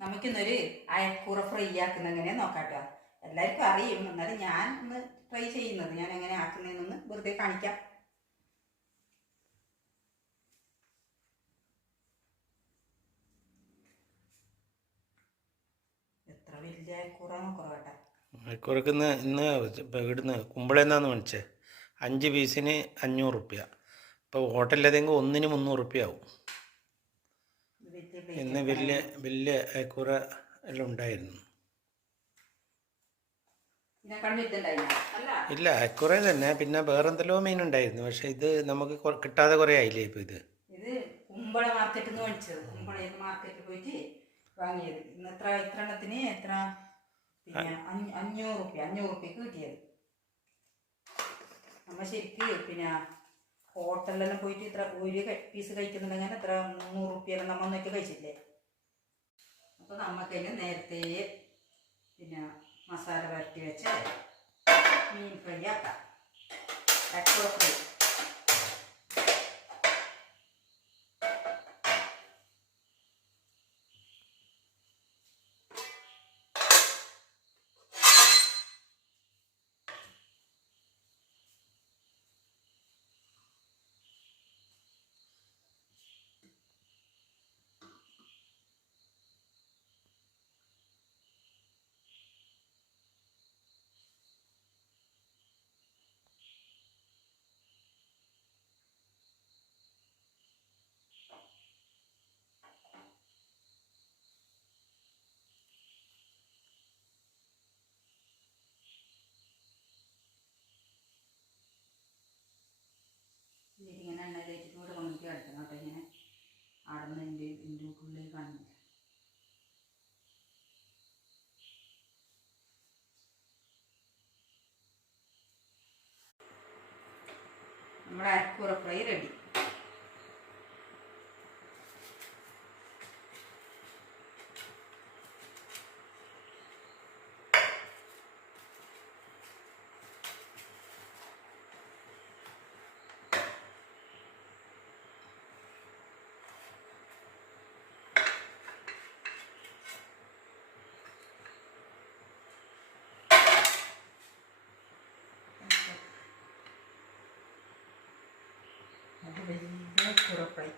നമുക്കിന്നൊരു അയക്കൂറ ഫ്രൈ ആക്കുന്ന എങ്ങനെ നോക്കാട്ടോ. എല്ലാവർക്കും അറിയും, എന്നാലും ഞാൻ ഒന്ന് ട്രൈ ചെയ്യുന്നത്, ഞാൻ എങ്ങനെ ആക്കുന്നതെന്നൊന്ന് വെറുതെ കാണിക്കാം. എത്ര വലിയ അയക്കൂറ നോക്കറോട്ടെ. അയക്കൂറക്ക് ഇന്ന് ഇവിടുന്ന് കുമ്പളെന്നാന്ന് മേടിച്ചേ 5 പീസിന് 500 റുപ്യ. ഇപ്പോൾ ഹോട്ടലിലേതെങ്കിൽ ഒന്നിന് 300 റുപ്യ ആവും. ഇന്ന് വലിയ അയക്കൂറ എല്ലാം ഉണ്ടായിരുന്നു. ഇല്ല, അയക്കൂറ തന്നെ. പിന്നെ വേറെന്തെല്ലോ മീൻ ഉണ്ടായിരുന്നു, പക്ഷെ ഇത് നമുക്ക് കിട്ടാതെ കുറേ ആയില്ലേ. ഇപ്പൊ ഇത് കുമ്പള മാർക്കറ്റിൽ നിന്ന് മേടിച്ചത്. കുമ്പള മാർക്കറ്റിൽ പോയിട്ട് വാങ്ങിയത്. ഇന്ന് എത്ര എണ്ണത്തിന് എത്ര 500 റുപ്യക്ക് കിട്ടിയത്. നമ്മ ശരിക്ക് പിന്നെ ഹോട്ടലിലെല്ലാം പോയിട്ട് ഇത്ര ഒരു പീസ് കഴിക്കുന്നുണ്ടെങ്കിൽ എത്ര 300 റുപ്യെല്ലാം നമ്മൾ ഒന്നൊക്കെ കഴിച്ചില്ലേ. അപ്പോൾ നമുക്കതിന് നേരത്തെ പിന്നെ മസാല വരട്ടി വെച്ച മീൻ ഫ്രൈ ആക്കാം. അയക്കൂറ ഫ്രൈ. ഇങ്ങനെ എണ്ണയിലേക്ക് കൂടെ കൊണ്ടിട്ട് കിടക്കണം കേട്ടോ. ഇങ്ങനെ ആടുന്ന എൻ്റെ ഉള്ളിൽ കാണുന്നില്ല. നമ്മുടെ അയക്കൂറ ഫ്രൈ റെഡി. അത് വലിയ അയക്കൂറ ഫ്രൈ.